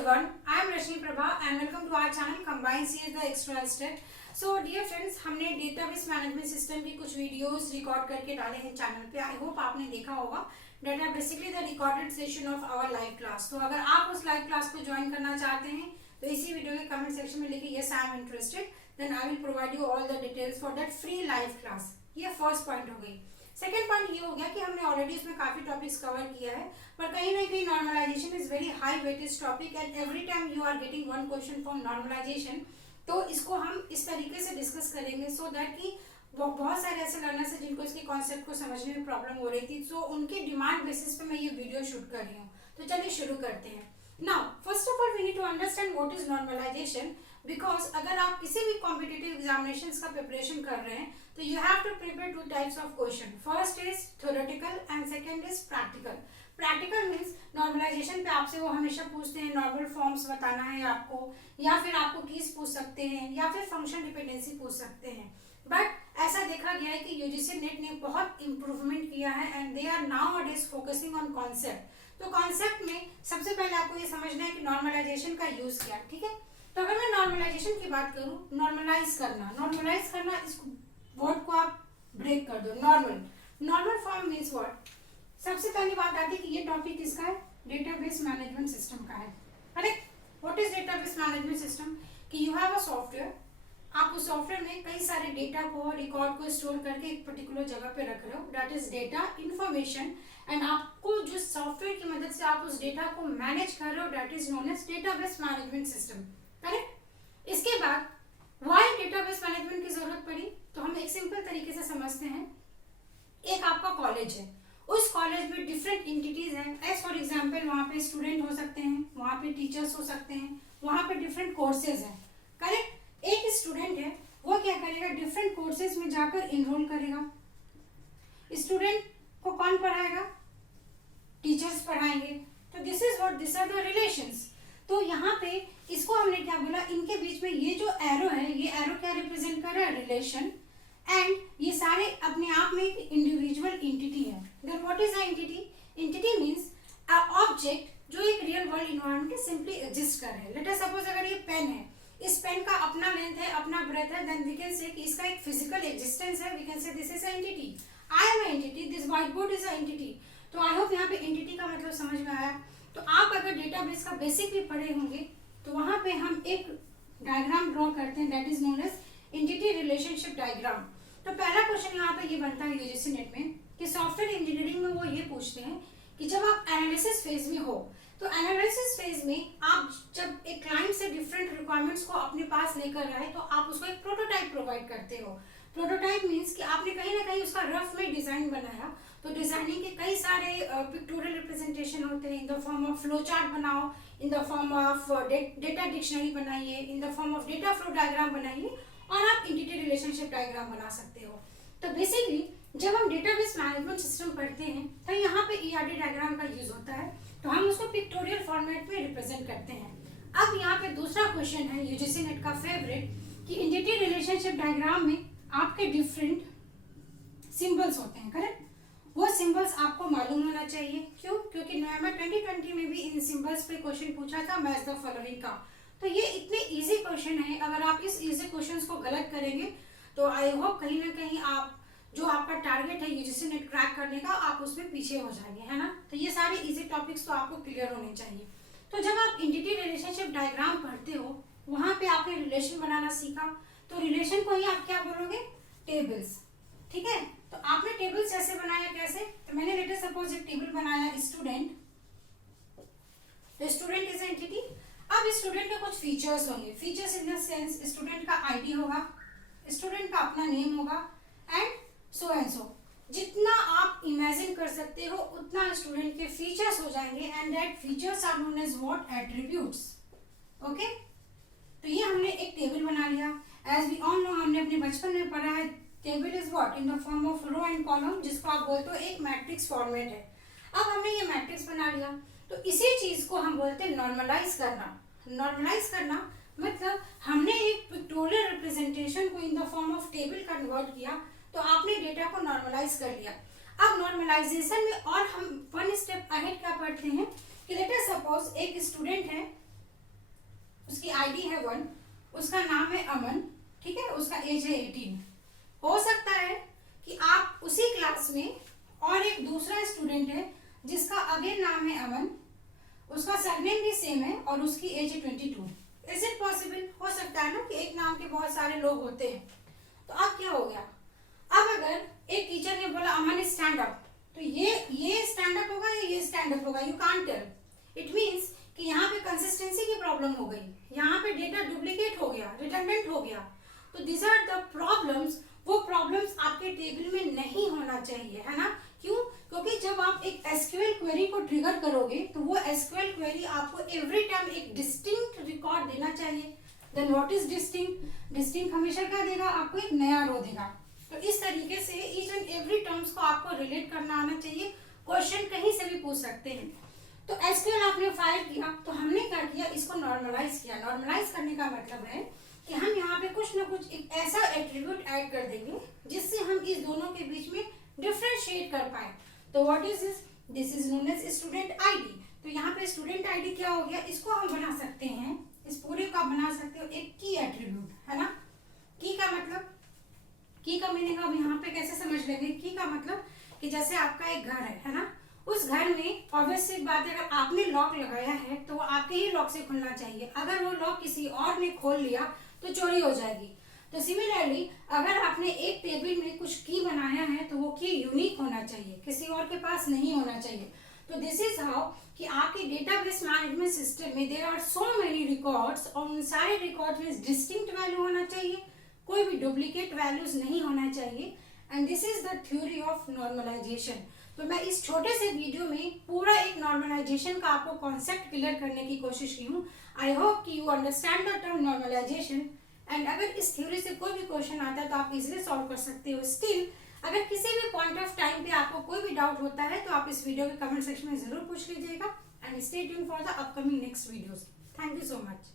everyone, I am Rashmi Prabha and welcome to our channel Combine CS the Extra Step. So dear friends, हमने database management system की कुछ videos record करके डाले हैं channel पे. I hope आपने देखा होगा. That are basically the recorded session of our live class. तो अगर आप उस लाइव क्लास को ज्वाइन करना चाहते हैं तो इसी वीडियो के कमेंट सेक्शन में लिखिए yes I am interested, then I will provide you all the details for that free live class. ये फर्स्ट पॉइंट हो गई. सेकेंड पॉइंट ये हो गया कि हमने ऑलरेडी इसमें काफी टॉपिक्स कवर किया है, पर कहीं ना कहीं normalisation is very high weightage topic and every time you are getting one question from normalisation. तो इसको हम इस तरीके से डिस्कस करेंगे सो दैट कि बहुत सारे ऐसे लर्नर्स हैं जिनको इसके कॉन्सेप्ट को समझने में प्रॉब्लम हो रही थी, तो उनके डिमांड बेसिस पे मैं ये वीडियो शूट कर रही हूँ. तो चलिए शुरू करते हैं. Now first of all we need to understand what is normalisation, because अगर आप किसी भी कॉम्पिटिटिव एग्जामिनेशंस का प्रिपरेशन कर रहे हैं तो you have to prepare two types of question. First is theoretical and second is practical. Practical means normalisation पे आपसे वो हमेशा पूछते हैं नॉर्मल फॉर्म्स बताना है आपको, या फिर आपको कीज पूछ सकते हैं, या फिर फंक्शन डिपेंडेंसी पूछ सकते हैं. बट ऐसा देखा गया है कि यूजीसी नेट ने बहुत इंप्रूवमेंट किया है and they are nowadays focusing on concept. तो कॉन्सेप्ट में सबसे पहले आपको ये समझना है कि नॉर्मलाइजेशन का यूज क्या है. ठीक है, तो अगर मैं नॉर्मलाइजेशन की बात करूं, नॉर्मलाइज करना इस वर्ड को आप ब्रेक कर दो. Normal form means what. सबसे पहली बात आती है कि ये टॉपिक किसका है, डेटाबेस मैनेजमेंट सिस्टम का है. Correct. What is database management system? कि यू हैव अ सॉफ्टवेयर, आप उस सॉफ्टवेयर में कई सारे डेटा को, रिकॉर्ड को स्टोर करके एक पर्टिकुलर जगह पे रख रहे हो. That is data information. And आपको जो सॉफ्टवेयर की मदद से आप उस डेटा को मैनेज कर रहे हो, that is known as database management system. Correct. इसके बाद व्हाई डेटाबेस मैनेजमेंट की जरूरत पड़ी, तो हम एक सिंपल तरीके से समझते हैं. एक आपका कॉलेज है, उस कॉलेज में डिफरेंट एंटिटीज हैं. एज फॉर एग्जांपल वहाँ पे स्टूडेंट हो सकते हैं, वहाँ पे टीचर्स हो सकते हैं, वहाँ पे डिफरेंट कोर्सेज हैं. करेक्ट. एक स्टूडेंट है, वो क्या करेगा, डिफरेंट कोर्सेज में जाकर इनरोल करेगा. स्टूडेंट को कौन पढ़ाएगा, टीचर्स पढ़ाएंगे. तो दिस आर द रिलेशंस. तो यहाँ पे इसको हमने क्या बोला, इनके बीच में ये जो एरो है, ये एरो क्या रिप्रेजेंट कर रहा है, रिलेशन. एंड ये सारे अपने आप में एक इंडिविजुअल एंटिटी है. Then what is a entity? Entity means a object जो एक रियल वर्ल्ड इन्वायरमेंट में सिंपली एग्जिस्ट कर रहा है. लेट अस सपोज अगर ये पेन है, इस पेन का अपना लेंथ है, अपना ब्रेथ है, देन वी कैन से कि इसका एक फिजिकल एग्जिस्टेंस है. We can say this is a entity. I am a entity, this white board is a entity. तो आई होप यहाँ पे एंटिटी का मतलब समझ में आया. तो आप अगर डेटाबेस का बेसिक भी पढ़े होंगे तो वहां पे हम एक डायग्राम ड्रॉ करते हैं, that is known as entity relationship diagram. तो पहला क्वेश्चन यहाँ पे ये बनता है यूजीसी नेट में कि सॉफ्टवेयर इंजीनियरिंग में वो ये पूछते हैं कि जब आप एनालिसिस फेज में हो, तो एनालिसिस फेज में आप जब एक क्लाइंट से डिफरेंट रिक्वायरमेंट्स को अपने पास लेकर आए तो आप उसको एक प्रोटोटाइप प्रोवाइड करते हो. प्रोटोटाइप मीन्स कि आपने कहीं ना कहीं उसका रफ में डिजाइन बनाया. तो डिजाइनिंग के कई सारे पिक्टोरियल रिप्रेजेंटेशन होते हैं. In the form of flow chart बनाओ, in the form of data dictionary बनाइए, in the form of data flow diagram बनाइए, और आप एंटिटी रिलेशनशिप डायग्राम बना सकते हो. तो बेसिकली जब हम डेटाबेस मैनेजमेंट सिस्टम पढ़ते हैं तो यहाँ पे ईआरडी डायग्राम का यूज होता है. तो हम उसको पिक्टोरियल फॉर्मेट में रिप्रेजेंट करते हैं. अब यहाँ पे दूसरा क्वेश्चन है यूजीसी नेट का फेवरेट कि एंटिटी रिलेशनशिप डायग्राम में आपके डिफरेंट सिंबल्स होते हैं. करेक्ट. वो सिंबल्स आपको मालूम होना चाहिए. क्यों? क्योंकि नवंबर 2020 में भी इन सिंबल्स पे क्वेश्चन पूछा था मैच द फॉलोइंग का. तो ये इतने इजी क्वेश्चन है, अगर आप इस इजी क्वेश्चंस को गलत करेंगे तो आई होप कहीं ना कहीं आप जो आपका टारगेट है यूजीसी नेट क्रैक करने का, आप उसमें पीछे हो जाएंगे, है ना. तो ये सारे इजी टॉपिक्स तो आपको क्लियर होने चाहिए. तो जब आप एंटिटी रिलेशनशिप डायग्राम पढ़ते हो, वहां पे आपने रिलेशन बनाना सीखा. तो रिलेशन को ही आप क्या बोलोगे, टेबल्स. ठीक है. तो आपने टेबल्स ऐसे बनाया, कैसे? तो मैंने लेट अस सपोज एक टेबल बनाया स्टूडेंट. Student is entity. अब स्टूडेंट के कुछ फीचर्स होंगे. Features in the sense student का आईडी होगा, स्टूडेंट का अपना नेम होगा, एंड सो एंड सो. जितना आप इमेजिन कर सकते हो उतना स्टूडेंट के फीचर्स हो जाएंगे. And that features are known as what, attributes. Okay. तो ये हमने एक टेबल बना लिया. एज वी ऑल नो, हमने अपने बचपन में पढ़ा है table is what, in the form of row and column, जिसको आप बोलते हो एक मैट्रिक्स फॉर्मेट है. अब हमने ये मैट्रिक्स बना लिया. तो इसी चीज को हम बोलते हैं नॉर्मलाइज करना. नॉर्मलाइज करना मतलब हमने एक पिक्टोरियल रिप्रेजेंटेशन को इन the form of table convert किया, तो आपने डेटा को नॉर्मलाइज कर लिया. अब नॉर्मलाइजेशन में और हम वन स्टेप अहेड क्या पढ़ते हैं कि लेट अस सपोज एक स्टूडेंट है उसकी आईडी है 1, उसका नाम है अमन, ठीक है, उसका एज है 18। हो सकता है कि आप उसी क्लास में और एक दूसरा स्टूडेंट है जिसका अगेन नाम है अमन, उसका सरनेम भी सेम है और उसकी एज है 22। Is it possible? हो सकता है ना कि एक नाम के बहुत सारे लोग होते हैं। तो अब क्या हो गया, अब अगर एक टीचर ने बोला अमन स्टैंड अप, तो ये स्टैंड अप होगा या ये स्टैंड अप होगा? You can't tell. It means कि यहाँ पे कंसिस्टेंसी की प्रॉब्लम हो गई, यहाँ पे डेटा डुप्लीकेट हो गया, रिडंडेंट हो गया। तो दिस आर द प्रॉब्लम्स। वो प्रॉब्लम्स आपके टेबल में नहीं होना चाहिए, है ना? क्यों? क्योंकि जब आप एक एसक्यूएल क्वेरी को ट्रिगर करोगे तो वो एसक्यूएल क्वेरी आपको एवरी टाइम एक डिस्टिंक्ट रिकॉर्ड देना चाहिए। Then what is distinct? Distinct हमेशा क्या देगा? आपको एक नया रो देगा। तो इस तरीके से ईच एंड एवरी टर्म्स को आपको रिलेट करना आना चाहिए। क्वेश्चन कहीं से भी पूछ सकते हैं। तो एसक्यूएल आपने फाइल किया, तो हमने क्या किया, इसको नॉर्मलाइज किया। नॉर्मलाइज करने का मतलब है कि हम यहाँ पे कुछ ना कुछ एक ऐसा एट्रीब्यूट ऐड कर देंगे जिससे हम इस दोनों के बीच में डिफरेंशिएट कर पाए। तो what is this is known as student ID. तो यहाँ पे स्टूडेंट आईडी क्या हो गया, इसको हम बना सकते हैं, इस पूरे को आप बना सकते हो एक की एट्रीब्यूट, है ना? की का मतलब, की का मीनिंग अब यहाँ पे कैसे समझ लेंगे? की का मतलब कि जैसे आपका एक घर है ना? उस घर में ऑब्वियस सी बात है, अगर आपने लॉक लगाया है तो वो आपके ही लॉक से खुलना चाहिए। अगर वो लॉक किसी और ने खोल लिया तो चोरी हो जाएगी। तो सिमिलरली अगर आपने एक टेबल में कुछ की बनाया है तो वो की यूनिक होना चाहिए, किसी और के पास नहीं होना चाहिए। तो दिस इज हाउ कि आपके डेटाबेस मैनेजमेंट सिस्टम में there are so many records और उन सारे रिकॉर्ड में डिस्टिंक्ट वैल्यू होना चाहिए, कोई भी डुप्लीकेट वैल्यूज नहीं होना चाहिए। And this is the theory of normalisation. तो मैं इस छोटे से वीडियो में पूरा एक नॉर्मलाइजेशन का आपको कॉन्सेप्ट क्लियर करने की कोशिश की हूँ। आई होप कि you understand the term normalisation. And अगर इस थ्योरी से कोई भी क्वेश्चन आता है तो आप इजीली सॉल्व कर सकते हो। स्टिल अगर किसी भी पॉइंट ऑफ टाइम पे आपको कोई भी डाउट होता है तो आप इस वीडियो के कमेंट सेक्शन में जरूर पूछ लीजिएगा। And stay tuned for the upcoming next videos. Thank you so much.